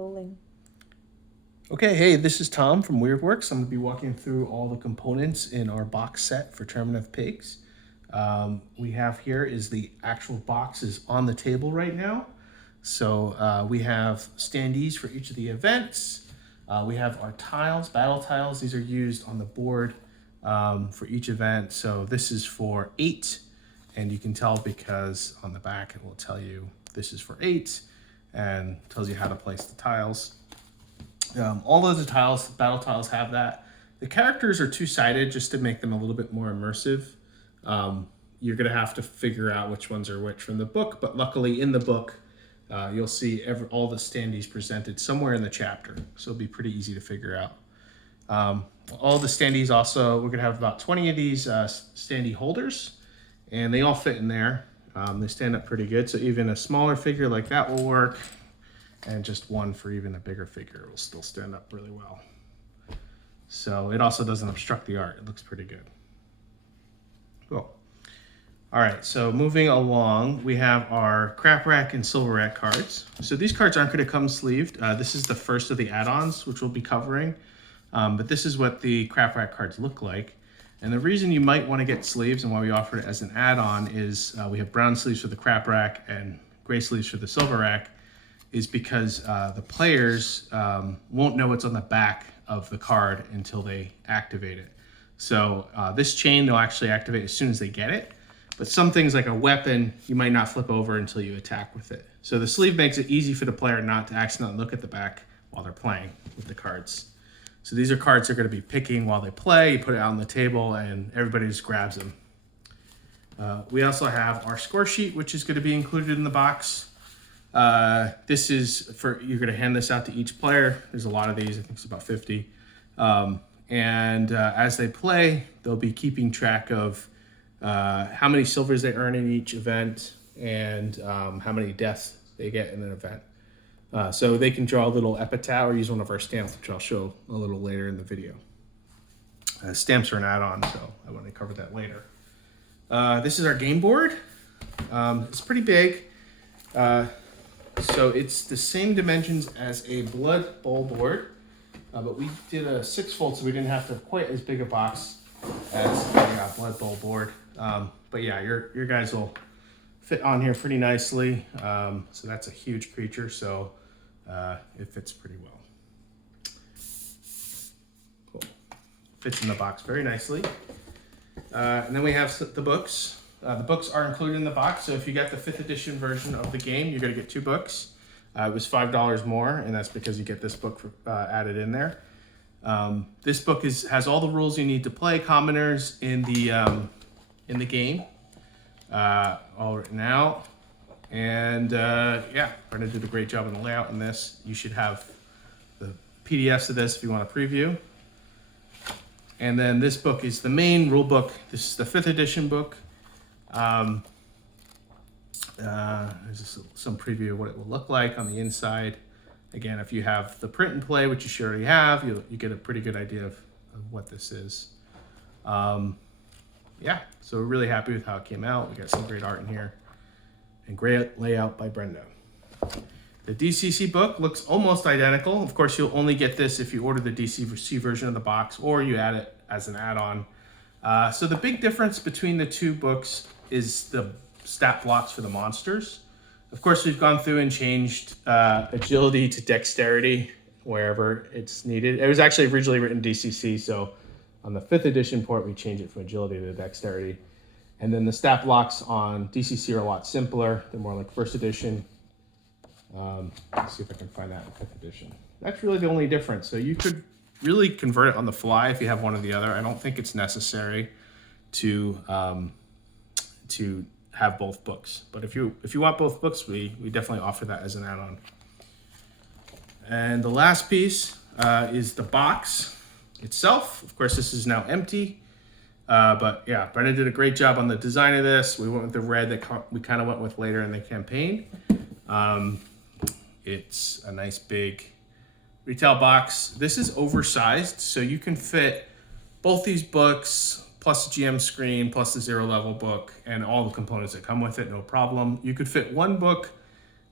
Rolling. Okay, hey, this is Tom from WeirdWorks. I'm going to be walking through all the components in our box set for Tournament of Pigs. We have here is the actual boxes on the table right now. So we have standees for each of the events. We have our tiles, battle tiles. These are used on the board for each event. So this is for 8, and you can tell because on the back it will tell you this is for 8 and tells you how to place the tiles. All of the tiles, battle tiles have that. The characters are two-sided just to make them a little bit more immersive. You're going to have to figure out which ones are which from the book, but luckily in the book, you'll see all the standees presented somewhere in the chapter, so it'll be pretty easy to figure out. All the standees also, we're going to have about 20 of these standee holders, and they all fit in there. They stand up pretty good, so even a smaller figure like that will work. And just one for even a bigger figure will still stand up really well. So it also doesn't obstruct the art. It looks pretty good. Cool. All right, so moving along, we have our Crap Rack and Silver Rack cards. So these cards aren't going to come sleeved. This is the first of the add-ons, which we'll be covering. But this is what the Crap Rack cards look like. And the reason you might want to get sleeves and why we offer it as an add-on is we have brown sleeves for the Crap Rack and gray sleeves for the Silver Rack, is because the players won't know what's on the back of the card until they activate it. So this chain they'll actually activate as soon as they get it, but some things like a weapon, you might not flip over until you attack with it. So the sleeve makes it easy for the player not to accidentally look at the back while they're playing with the cards. So these are cards they're going to be picking while they play. You put it out on the table and everybody just grabs them. We also have our score sheet, which is going to be included in the box. This is for, you're going to hand this out to each player. There's a lot of these, I think it's about 50. As they play, they'll be keeping track of how many silvers they earn in each event and how many deaths they get in an event. So they can draw a little epitaph or use one of our stamps, which I'll show a little later in the video. Stamps are an add-on, so I want to cover that later. This is our game board. It's pretty big. So it's the same dimensions as a Blood Bowl board, but we did a 6-fold, so we didn't have to have quite as big a box as a Blood Bowl board. But yeah, your guys will fit on here pretty nicely. So that's a huge creature, so it fits pretty well. Cool. Fits in the box very nicely. And then we have the books. The books are included in the box, so if you get the 5th edition version of the game, you're going to get 2 books. It was $5 more, and that's because you get this book added in there. This book has all the rules you need to play commoners in the game, all written out. And yeah, Brendan did a great job on the layout in this. You should have the PDFs of this if you want a preview. And then this book is the main rule book. This is the 5th edition book. There's just some preview of what it will look like on the inside. Again, if you have the print and play, which you should already have, you get a pretty good idea of what this is. Yeah, so we're really happy with how it came out. We got some great art in here and great layout by Brenda. The DCC book looks almost identical. Of course, you'll only get this if you order the DCC version of the box or you add it as an add-on. So the big difference between the two books is the stat blocks for the monsters. Of course, we've gone through and changed agility to dexterity wherever it's needed. It was actually originally written DCC, so on the 5th edition port, we changed it from agility to dexterity. And then the stat blocks on DCC are a lot simpler. They're more like 1st edition. Let's see if I can find that in 5th edition. That's really the only difference. So you could really convert it on the fly if you have one or the other. I don't think it's necessary to have both books, but if you want both books, we definitely offer that as an add-on. And the last piece is the box itself. Of course, this is now empty, but yeah, Brendan did a great job on the design of this. We went with the red that we kind of went with later in the campaign. It's a nice big retail box. This is oversized, so you can fit both these books plus the GM screen plus the 0 level book and all the components that come with it, no problem. You could fit one book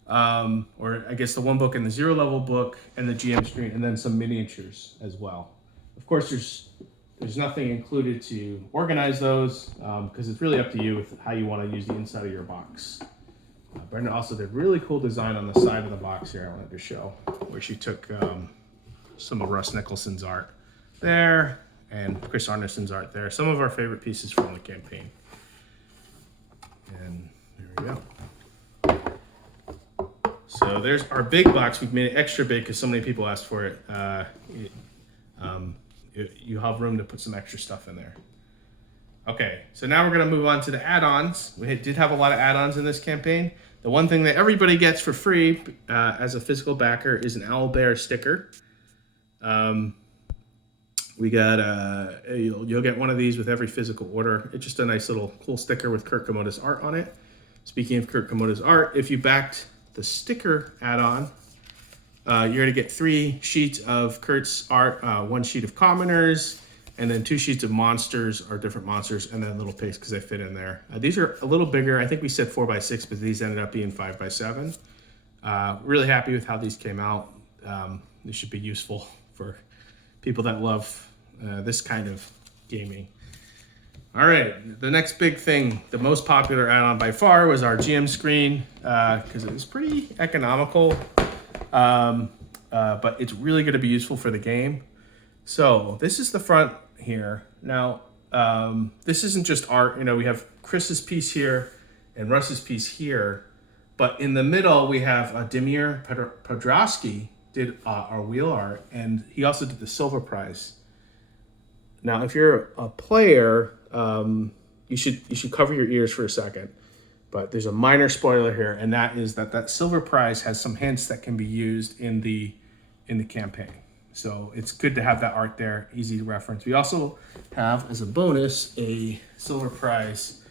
or I guess the one book and the 0 level book and the GM screen, and then some miniatures as well. Of course, there's nothing included to organize those because it's really up to you with how you want to use the inside of your box. Brenda also did really cool design on the side of the box here I wanted to show, where she took some of Russ Nicholson's art there and Chris Arneson's art there. Some of our favorite pieces from the campaign. And there we go. So there's our big box. We've made it extra big because so many people asked for it. You have room to put some extra stuff in there. Okay, so now we're going to move on to the add-ons. We did have a lot of add-ons in this campaign. The one thing that everybody gets for free as a physical backer is an Owl Bear sticker. We got you'll get one of these with every physical order. It's just a nice little cool sticker with Kurt Komoda's art on it. Speaking of Kurt Komoda's art, if you backed the sticker add-on, you're going to get 3 sheets of Kurt's art, 1 sheet of commoners, and then 2 sheets of monsters or different monsters, and then little pigs because they fit in there. These are a little bigger. I think we said 4x6, but these ended up being 5x7. Really happy with how these came out. They should be useful for people that love this kind of gaming. All right, the next big thing, the most popular add-on by far was our GM screen because it was pretty economical, but it's really going to be useful for the game. So this is the front here. Now, this isn't just art. You know, we have Chris's piece here and Russ's piece here, but in the middle we have Dimir Podrosky did our wheel art, and he also did the silver prize. Now, if you're a player, you should cover your ears for a second. But there's a minor spoiler here, and that is that silver prize has some hints that can be used in the campaign. So it's good to have that art there, easy to reference. We also have, as a bonus, a silver prize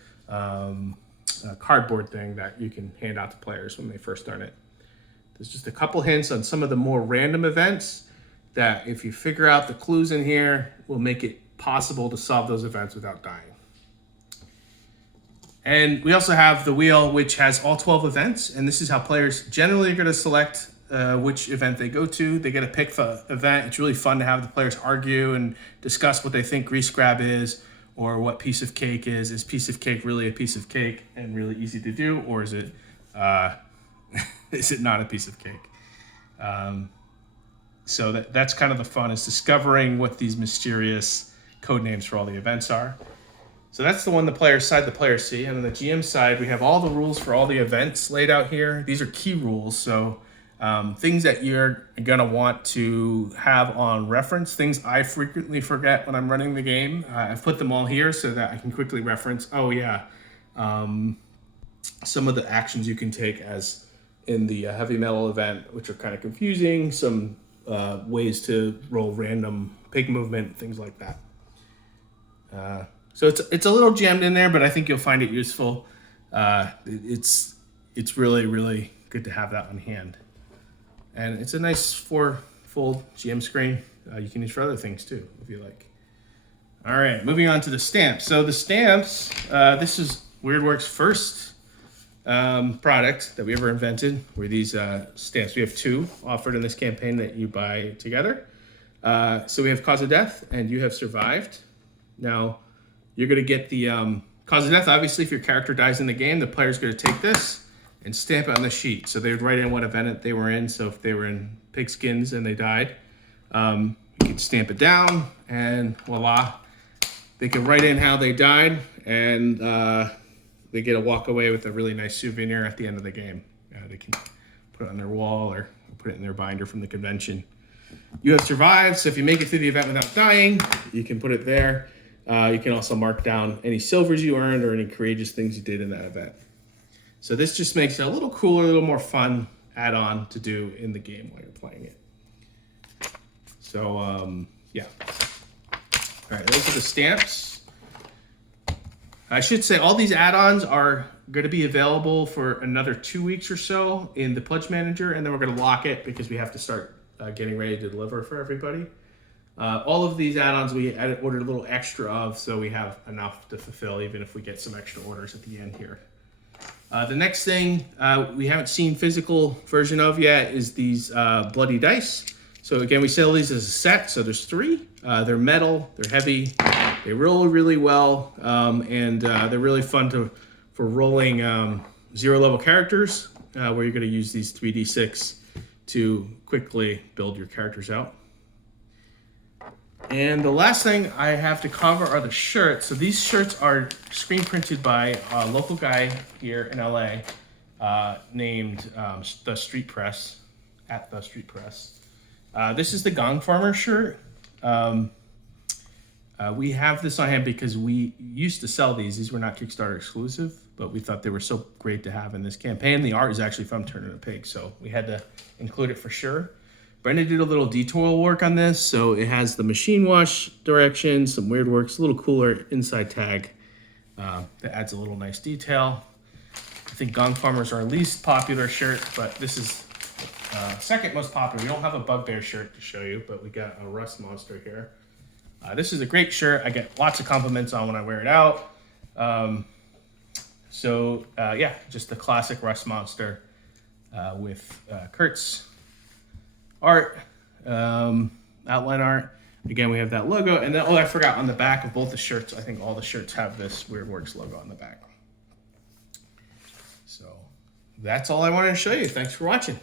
cardboard thing that you can hand out to players when they first start it. There's just a couple hints on some of the more random events that if you figure out the clues in here, will make it possible to solve those events without dying. And we also have the wheel, which has all 12 events, and this is how players generally are going to select which event they go to. They get to pick the event. It's really fun to have the players argue and discuss what they think grease grab is, or what piece of cake is. Is piece of cake really a piece of cake and really easy to do, or is it is it not a piece of cake? So that's kind of the fun, is discovering what these mysterious code names for all the events are. So that's the one the player side, the players see. And on the GM side, we have all the rules for all the events laid out here. These are key rules. So things that you're going to want to have on reference, things I frequently forget when I'm running the game. I've put them all here so that I can quickly reference, oh yeah, some of the actions you can take as in the heavy metal event, which are kind of confusing, some ways to roll random pig movement, things like that. So it's a little jammed in there, but I think you'll find it useful. It's really, really good to have that on hand. And it's a nice 4-fold GM screen. You can use for other things too, if you like. All right, moving on to the stamps. So the stamps, this is WeirdWorks' first product that we ever invented, were these stamps. We have 2 offered in this campaign that you buy together. So we have Cause of Death and You Have Survived. Now, you're going to get the Cause of Death. Obviously, if your character dies in the game, the player's going to take this and stamp it on the sheet. So they would write in what event they were in. So if they were in Pigskins and they died, you could stamp it down, and voila. They can write in how they died, and they get to walk away with a really nice souvenir at the end of the game. They can put it on their wall or put it in their binder from the convention. You have survived, so if you make it through the event without dying, you can put it there. You can also mark down any silvers you earned or any courageous things you did in that event. So this just makes it a little cooler, a little more fun add-on to do in the game while you're playing it. So, yeah. All right, those are the stamps. I should say all these add-ons are going to be available for another 2 weeks or so in the Pledge Manager, and then we're going to lock it because we have to start getting ready to deliver for everybody. All of these add-ons we ordered a little extra of, so we have enough to fulfill even if we get some extra orders at the end here. The next thing we haven't seen physical version of yet is these bloody dice. So again, we sell these as a set. So there's 3. They're metal, they're heavy, they roll really well, and they're really fun for rolling 0 level characters, where you're going to use these 3d6 to quickly build your characters out. And the last thing I have to cover are the shirts. So these shirts are screen printed by a local guy here in LA named The Street Press, at The Street Press. This is the Gong Farmer shirt. We have this on hand because we used to sell these. These were not Kickstarter exclusive, but we thought they were so great to have in this campaign. The art is actually from Tournament of Pigs, so we had to include it for sure. Brenda did a little detail work on this, so it has the machine wash directions, some weird works, a little cooler inside tag that adds a little nice detail. I think Gong Farmers are our least popular shirt, but this is second most popular. We don't have a Bugbear shirt to show you, but we got a Rust Monster here. This is a great shirt. I get lots of compliments on when I wear it out. Yeah, just the classic Rust Monster with Kurt's art, outline art. Again, we have that logo, and then I forgot, on the back of both the shirts, I think all the shirts have this Weird Works logo on the back. So that's all I wanted to show you. Thanks for watching.